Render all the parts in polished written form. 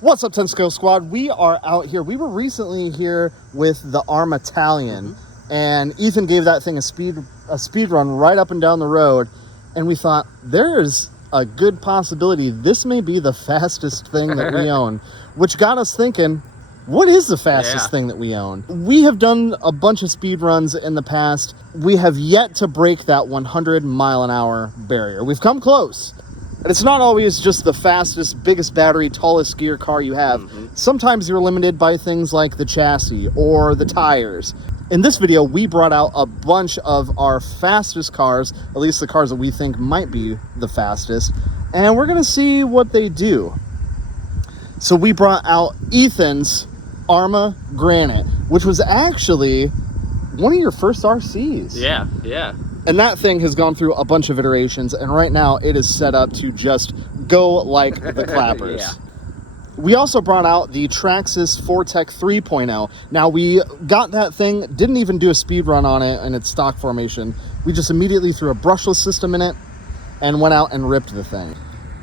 What's up, 10 Scale Squad? We are out here. We were recently here with the Arma Italian, and Ethan gave that thing a speed run right up and down the road, and we thought there's a good possibility this may be the fastest thing that we own, which got us thinking, what is the fastest thing that we own? We have done a bunch of speed runs in the past. We have yet to break that 100 mile an hour barrier. We've come close. And it's not always just the fastest, biggest battery, tallest gear car you have. Sometimes you're limited by things like the chassis or the tires. In this video, we brought out a bunch of our fastest cars, at least the cars that we think might be the fastest, and we're gonna see what they do. So we brought out Ethan's Arma Granite, which was actually one of your first RCs. Yeah. And that thing has gone through a bunch of iterations, and right now it is set up to just go like the clappers. We also brought out the Traxxas vortec 3.0. Now, we got that thing, didn't even do a speed run on it in its stock formation. We just immediately threw a brushless system in it and went out and ripped the thing.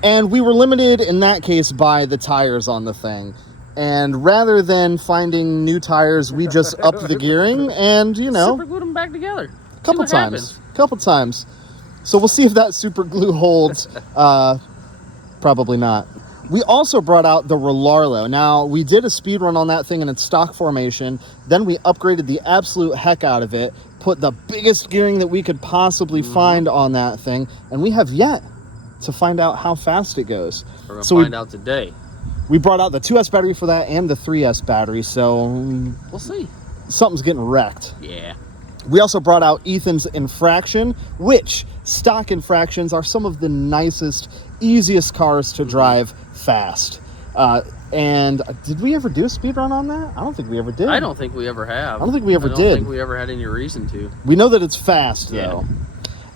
And we were limited in that case by the tires on the thing. And rather than finding new tires, we just upped the gearing and, you know, super glued them back together. Couple times. So we'll see if that super glue holds. Probably not. We also brought out the Relarlo. Now, we did a speed run on that thing in its stock formation. Then we upgraded the absolute heck out of it, put the biggest gearing that we could possibly find on that thing, and we have yet to find out how fast it goes. We're gonna find out today. We brought out the 2S battery for that and the 3S battery, so we'll see. Something's getting wrecked. Yeah. We also brought out Ethan's Infraction, which stock infractions are some of the nicest, easiest cars to drive fast. And did we ever do a speed run on that? I don't think we ever did. I don't think we ever have. I don't think we ever did. I don't think we ever had any reason to. We know that it's fast, though.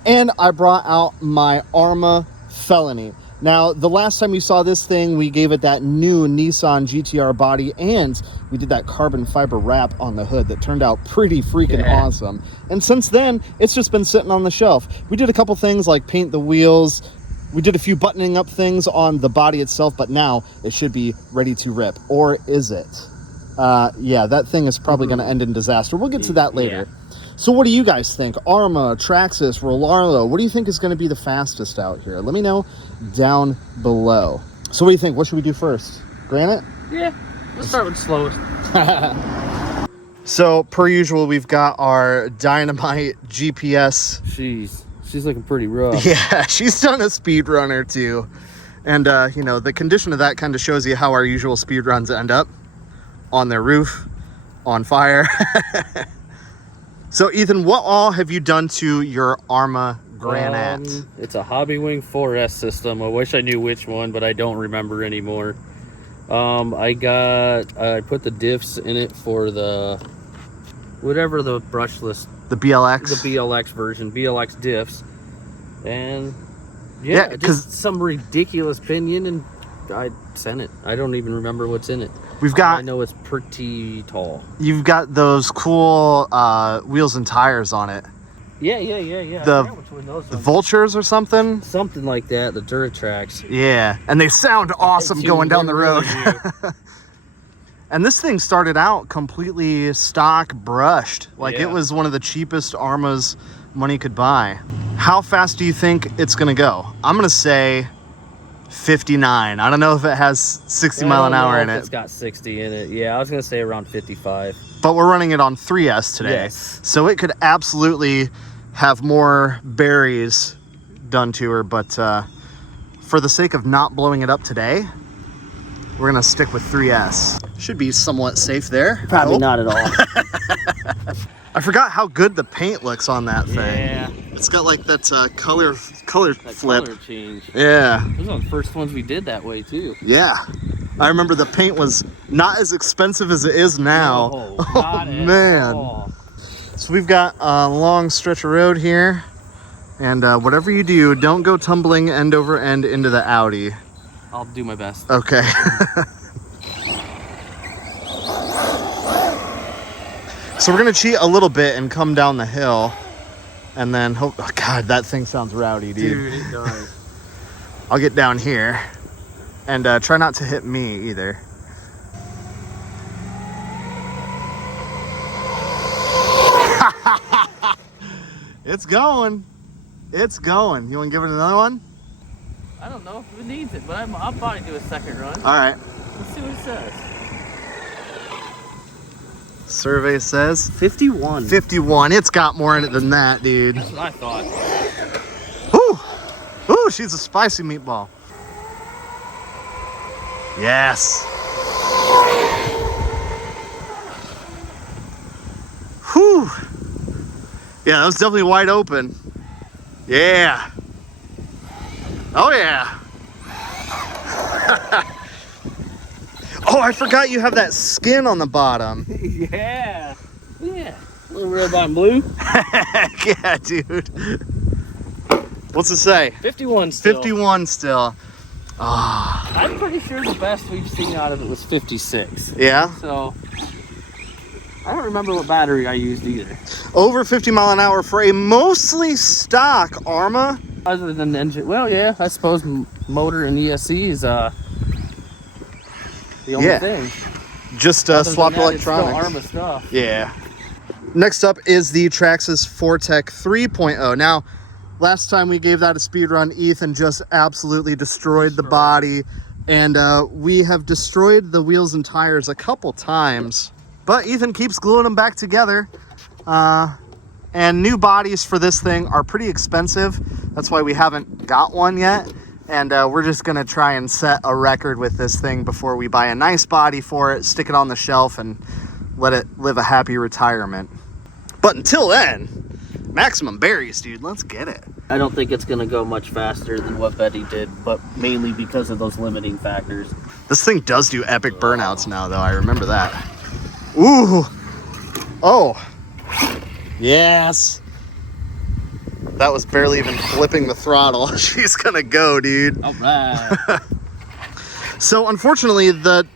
And I brought out my Arma Felony. Now, the last time you saw this thing, we gave it that new Nissan GTR body, and we did that carbon fiber wrap on the hood that turned out pretty freaking awesome. And since then, it's just been sitting on the shelf. We did a couple things like paint the wheels. We did a few buttoning up things on the body itself, but now it should be ready to rip. Or is it? Yeah, that thing is probably going to end in disaster. We'll get to that later. So what do you guys think? Arma, Traxxas, Relarlo, what do you think is going to be the fastest out here? Let me know down below. So what do you think? What should we do first? Granite? Yeah, let's start with the slowest. So, per usual, we've got our dynamite GPS. She's looking pretty rough. Yeah, she's done a speed run or two. And, you know, the condition of that kind of shows you how our usual speed runs end up. On their roof, on fire. So, Ethan, what all have you done to your Arma Granite? It's a Hobby Wing 4S system. I wish I knew which one, but I don't remember anymore. I put the diffs in it for the, whatever the brushless. The BLX? The BLX version, BLX diffs. And, yeah, just some ridiculous pinion, and I sent it. I don't even remember what's in it. I know it's pretty tall. You've got those cool wheels and tires on it. Yeah. The Vultures or something? Something like that, the Duratrax. Yeah, and they sound awesome going down the road. Really. And this thing started out completely stock brushed. Like, it was one of the cheapest Armas money could buy. How fast do you think it's going to go? I'm going to say 59. I don't know if it has 60 mile an hour in it. It's got 60 in it. Yeah, I was going to say around 55. But we're running it on 3S today. So it could absolutely have more berries done to her. But for the sake of not blowing it up today, we're going to stick with 3S. Should be somewhat safe there. Probably not at all. I forgot how good the paint looks on that thing. Yeah. It's got like that color flip. Color change. Yeah. Those are the first ones we did that way too. Yeah. I remember the paint was not as expensive as it is now. Oh man. So we've got a long stretch of road here. And whatever you do, don't go tumbling end over end into the Audi. I'll do my best. Okay. So we're gonna cheat a little bit and come down the hill, and then hope. Oh God, that thing sounds rowdy, dude. Dude, it does. I'll get down here, and try not to hit me either. It's going. It's going. You want to give it another one? I don't know if it needs it, but I'll probably do a second run. All right. Let's see what it says. Survey says 51. 51. It's got more in it than that, dude. That's what I thought. Ooh. Ooh, she's a spicy meatball. Yes. Whew. Yeah, that was definitely wide open. Yeah. Oh, yeah. Oh, I forgot you have that skin on the bottom. Yeah. Yeah. A little robot in blue. Heck yeah, dude. What's it say? 51 still. 51 still. Ah. I'm pretty sure the best we've seen out of it was 56. Yeah? So, I don't remember what battery I used either. Over 50 mile an hour for a mostly stock Arma. Other than the engine. Well, yeah, I suppose motor and ESC is the only thing. Just swap electronics. It's still Arma stuff. Yeah. Next up is the Traxxas vortec 3.0. Now, last time we gave that a speed run, Ethan just absolutely destroyed the body. And we have destroyed the wheels and tires a couple times. But Ethan keeps gluing them back together. And new bodies for this thing are pretty expensive. That's why we haven't got one yet. And we're just gonna try and set a record with this thing before we buy a nice body for it, stick it on the shelf, and let it live a happy retirement. But until then, maximum berries, dude. Let's get it. I don't think it's going to go much faster than what Betty did, but mainly because of those limiting factors. This thing does do epic burnouts now, though. I remember that. Ooh. Oh. Yes. That was barely even flipping the throttle. She's gonna go, dude. All right. So unfortunately, the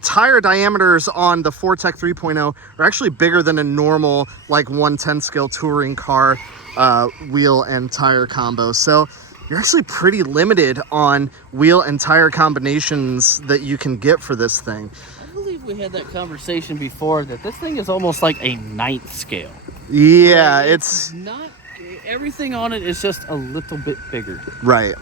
tire diameters on the vortec 3.0 are actually bigger than a normal like 110 scale touring car wheel and tire combo. So you're actually pretty limited on wheel and tire combinations that you can get for this thing. I believe we had that conversation before that this thing is almost like a 9th scale. Yeah, Like, it's not everything on it is just a little bit bigger. right.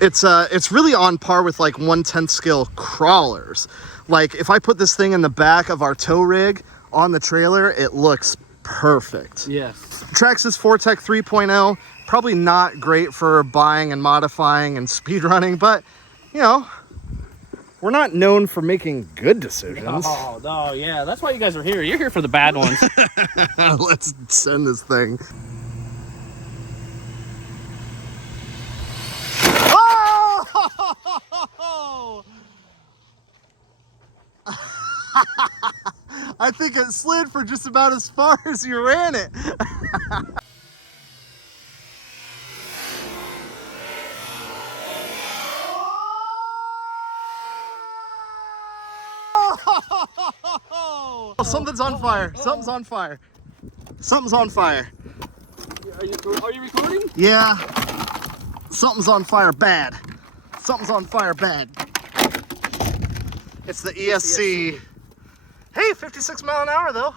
It's really on par with like 1/10 scale crawlers. Like if I put this thing in the back of our tow rig on the trailer, it looks perfect. Yes. Traxxas vortec 3.0, probably not great for buying and modifying and speed running, but you know, we're not known for making good decisions. Oh, no, yeah. That's why you guys are here. You're here for the bad ones. Let's send this thing. Oh! I think it slid for just about as far as you ran it. Oh, something's on fire. Something's on fire. Something's on fire. Are you recording? Yeah. Something's on fire bad. Something's on fire bad. It's the ESC. Hey, 56 mile an hour though.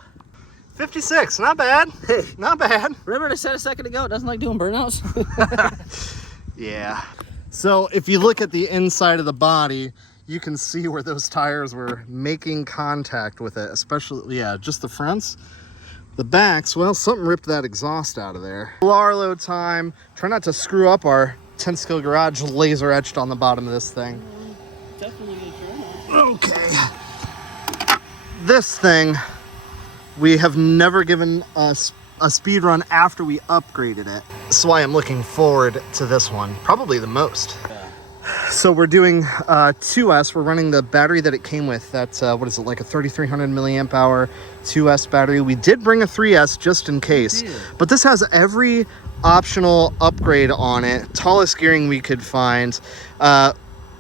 56, not bad. Hey, not bad. Remember what I said a second ago? It doesn't like doing burnouts. Yeah. So if you look at the inside of the body, you can see where those tires were making contact with it, especially, yeah, just the fronts. The backs, well, something ripped that exhaust out of there. Relarlo time. Try not to screw up our 10 scale garage laser etched on the bottom of this thing. Definitely gonna try. Okay. This thing, we have never given us a speed run after we upgraded it. That's why I'm looking forward to this one, probably the most. Yeah. So we're doing 2S. We're running the battery that it came with. That's, what is it, like a 3,300 milliamp hour 2S battery. We did bring a 3S just in case. But this has every optional upgrade on it. Tallest gearing we could find.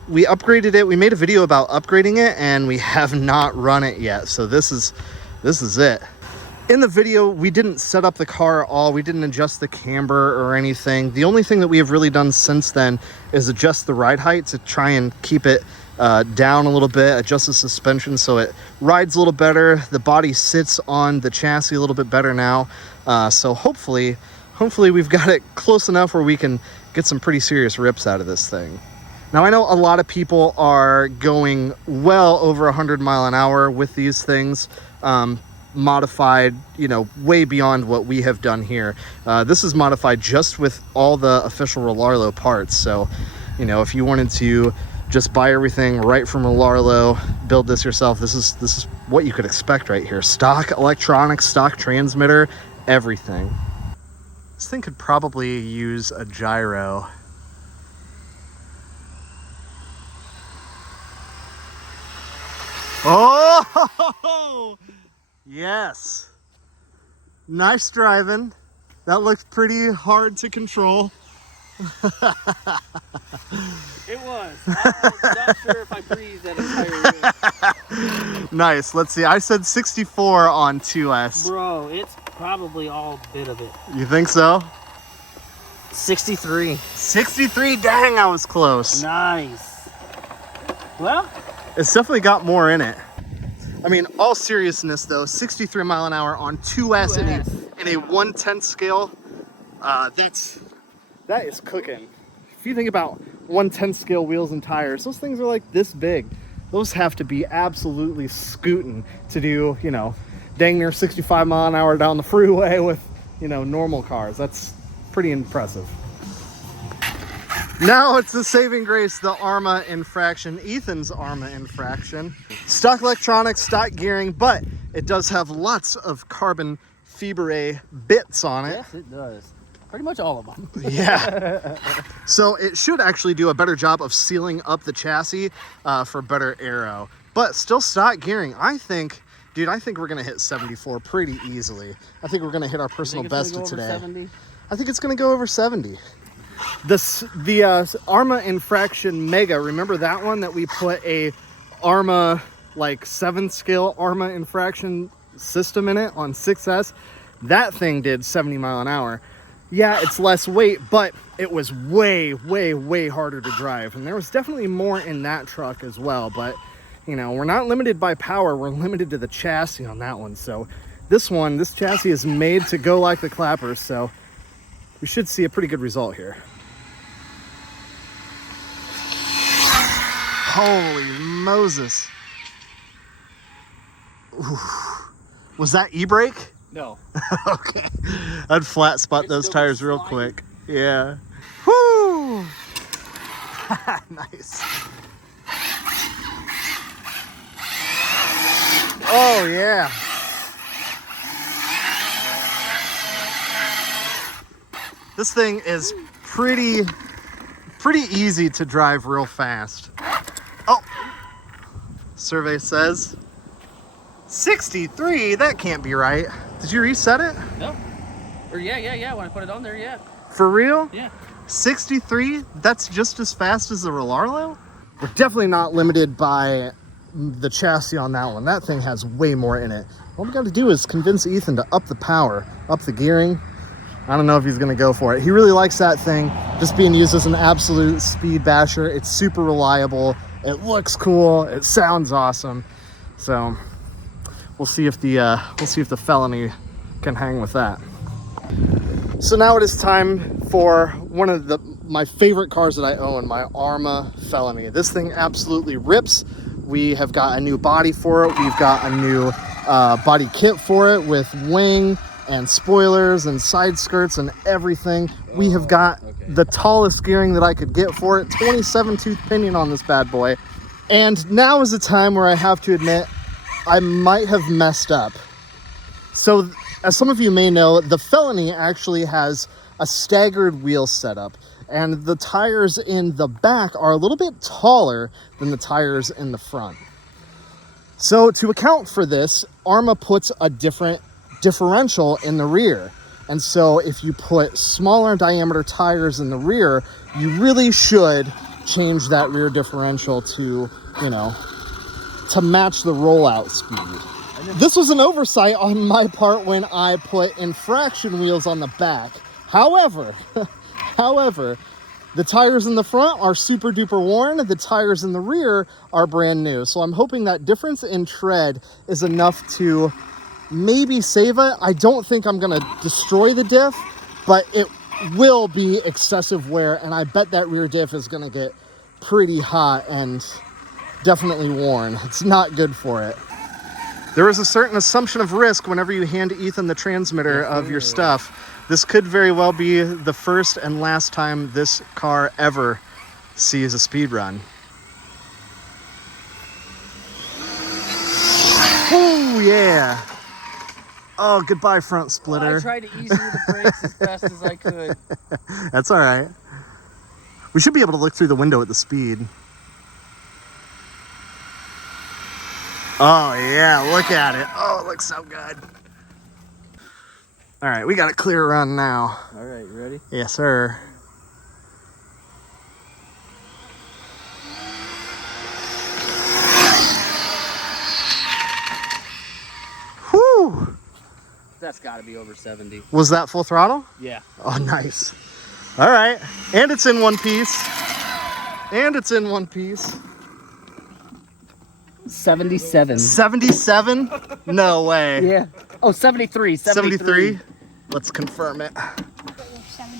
We upgraded it. We made a video about upgrading it, and we have not run it yet. So this is it. In the video, we didn't set up the car at all. We didn't adjust the camber or anything. The only thing that we have really done since then is adjust the ride height to try and keep it down a little bit, adjust the suspension so it rides a little better. The body sits on the chassis a little bit better now. So hopefully hopefully we've got it close enough where we can get some pretty serious rips out of this thing. Now I know a lot of people are going well over 100 mile an hour with these things, modified, you know, way beyond what we have done here. This is modified just with all the official Relarlo parts. So, you know, if you wanted to just buy everything right from Relarlo, build this yourself, this is what you could expect right here. Stock electronics, stock transmitter, everything. This thing could probably use a gyro. Oh, yes. Nice driving. That looked pretty hard to control. It was. I'm not sure if I breathed that entire route. Nice. Let's see. I said 64 on 2S. Bro, it's probably all bit of it. You think so? 63. 63? Dang, I was close. Nice. Well, it's definitely got more in it. I mean, all seriousness though, 63 mile an hour on 2S, in a 1/10 scale, that is cooking. If you think about 1/10 scale wheels and tires, those things are like this big. Those have to be absolutely scooting to do, you know, dang near 65 mile an hour down the freeway with, you know, normal cars. That's pretty impressive. Now it's the saving grace, the Arma infraction, Ethan's Arma infraction. Stock electronics, stock gearing, but it does have lots of carbon fibre bits on it. Yes, it does. Pretty much all of them. Yeah. So it should actually do a better job of sealing up the chassis for better aero. But still stock gearing. I think, dude, we're going to hit 74 pretty easily. I think we're going to hit our personal best of today. 70? I think it's going to go over 70. The Arma infraction Mega, remember that one that we put a Arma like 7 scale Arma infraction system in it on 6S? That thing did 70 mile an hour. Yeah, it's less weight, but it was way, way, way harder to drive. And there was definitely more in that truck as well. But, you know, we're not limited by power. We're limited to the chassis on that one. So this chassis is made to go like the clappers. So we should see a pretty good result here. Holy Moses. Ooh. Was that e-brake? No. Okay. I'd flat spot those tires real quick. Yeah. Woo! Nice. Oh, yeah. This thing is pretty easy to drive real fast. Oh, survey says 63. That can't be right. Did you reset it? No. Or yeah. When I put it on there, yeah. For real? Yeah. 63? That's just as fast as the Relarlo? We're definitely not limited by the chassis on that one. That thing has way more in it. All we got to do is convince Ethan to up the power, up the gearing. I don't know if he's going to go for it. He really likes that thing, just being used as an absolute speed basher. It's super reliable. It looks cool. It sounds awesome. So we'll see if the felony can hang with that. So now it is time for one of my favorite cars that I own, my Arma felony. This thing absolutely rips. We have got a new body for it. We've got a new body kit for it with wing and spoilers and side skirts and everything. We have got the tallest gearing that I could get for it, 27 tooth pinion on this bad boy. And now is the time where I have to admit I might have messed up. So as some of you may know, the felony actually has a staggered wheel setup, and the tires in the back are a little bit taller than the tires in the front. So to account for this, Arma puts a different differential in the rear. And so if you put smaller diameter tires in the rear, you really should change that rear differential to, you know, to match the rollout speed. This was an oversight on my part when I put infraction wheels on the back. However, the tires in the front are super duper worn. The tires in the rear are brand new. So I'm hoping that difference in tread is enough to maybe save it. I don't think I'm gonna destroy the diff, but it will be excessive wear, and I bet that rear diff is going to get pretty hot and definitely worn. It's not good for it. There is a certain assumption of risk whenever you hand Ethan the transmitter of your stuff. This could very well be the first and last time this car ever sees a speed run. Oh, yeah. Oh, goodbye, front splitter. Well, I tried to ease through the brakes as best as I could. That's all right. We should be able to look through the window at the speed. Oh, yeah, look at it. Oh, it looks so good. All right, we got a clear run now. All right, you ready? Yes, sir. Whew. That's got to be over 70. Was that full throttle? Yeah. Oh, nice. All right. And it's in one piece. And it's in one piece. 77. 77? No way. Yeah. Oh, 73. 73? Let's confirm it.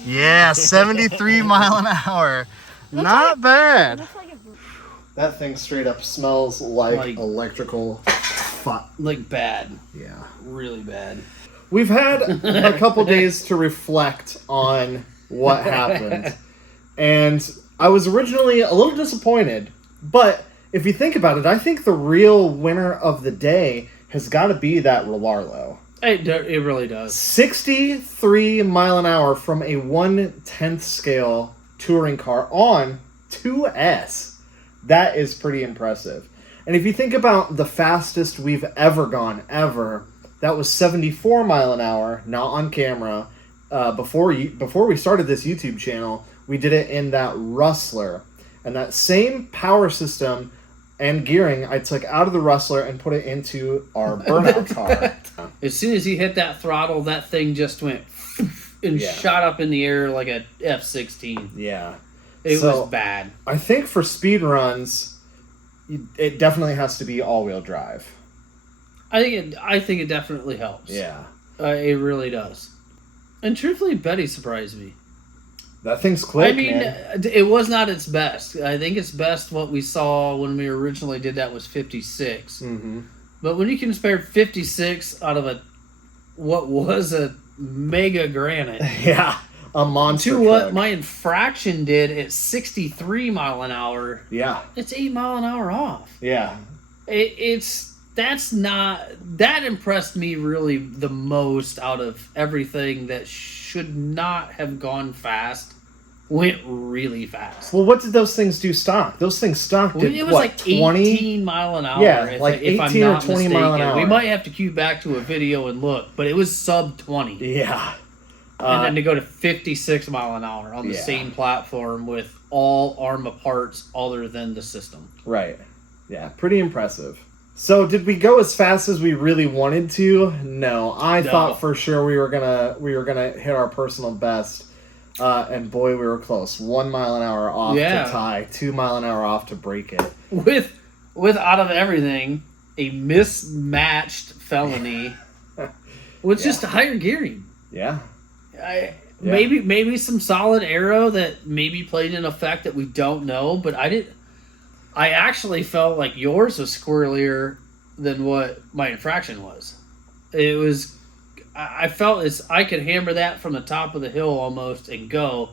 Yeah, 73 mile an hour. Not bad. That thing straight up smells like electrical fuck. Like bad. Yeah. Really bad. We've had a couple days to reflect on what happened. And I was originally a little disappointed. But if you think about it, I think the real winner of the day has got to be that Relarlo. It really does. 63 mile an hour from a 1/10 scale touring car on 2S. That is pretty impressive. And if you think about the fastest we've ever gone, that was 74 mile an hour, not on camera. Before we started this YouTube channel, we did it in that Rustler. And that same power system and gearing I took out of the Rustler and put it into our burnout car. As soon as he hit that throttle, that thing just went and shot up in the air like a F-16. Yeah. It was bad. I think for speed runs, it definitely has to be all-wheel drive. I think it definitely helps. Yeah. It really does. And truthfully, Betty surprised me. That thing's quick, I mean, man. It was not its best. I think its best, what we saw when we originally did that, was 56. Mm-hmm. But when you can spare 56 out of what was a mega granite, yeah, a monster to truck. what my infraction did at 63 mile an hour, yeah, it's 8 mile an hour off. Yeah, that impressed me really the most out of everything that should not have gone fast. Went really fast. Well, what did those things do stock? Those things stock did, it was what, like 20? 18 mile an hour. Yeah, like 18 or 20 mile an hour. We might have to cue back to a video and look, but it was sub 20. Yeah. And then to go to 56 mile an hour on the same platform with all Arma parts other than the system. Right. Yeah, pretty impressive. So did we go as fast as we really wanted to? No. I thought for sure we were gonna hit our personal best. And boy, we were close. 1 mile an hour off to tie, 2 mile an hour off to break it. With out of everything, a mismatched felony with just higher gearing. Yeah. Maybe some solid aero that maybe played an effect that we don't know, but I actually felt like yours was squirrelier than what my infraction was. It was. I felt I could hammer that from the top of the hill almost and go,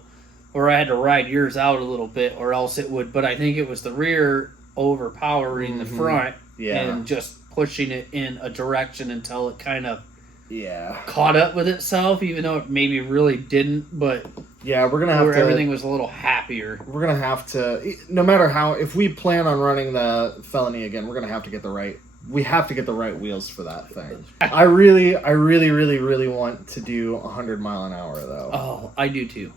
or I had to ride yours out a little bit, or else it would. But I think it was the rear overpowering the front and just pushing it in a direction until it kind of caught up with itself, even though it maybe really didn't. But we're gonna have to. Everything was a little happier. We're gonna have to, no matter how, if we plan on running the felony again, we're gonna have to get the right. We have to get the right wheels for that thing. I really want to do 100 mile an hour though. Oh, I do too.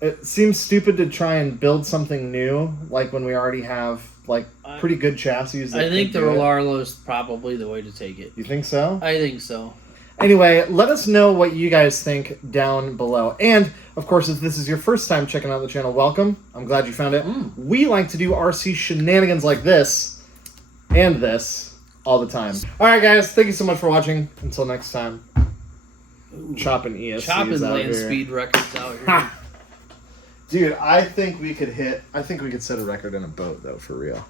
It seems stupid to try and build something new, like when we already have like pretty good chassis. I think the Relarlo is probably the way to take it. You think so? I think so. Anyway, let us know what you guys think down below. And, of course, if this is your first time checking out the channel, welcome. I'm glad you found it. We like to do RC shenanigans like this and this all the time. All right, guys. Thank you so much for watching. Until next time. chopping ESCs chopping out land here. speed records out here. Dude, I think we could set a record in a boat though, for real.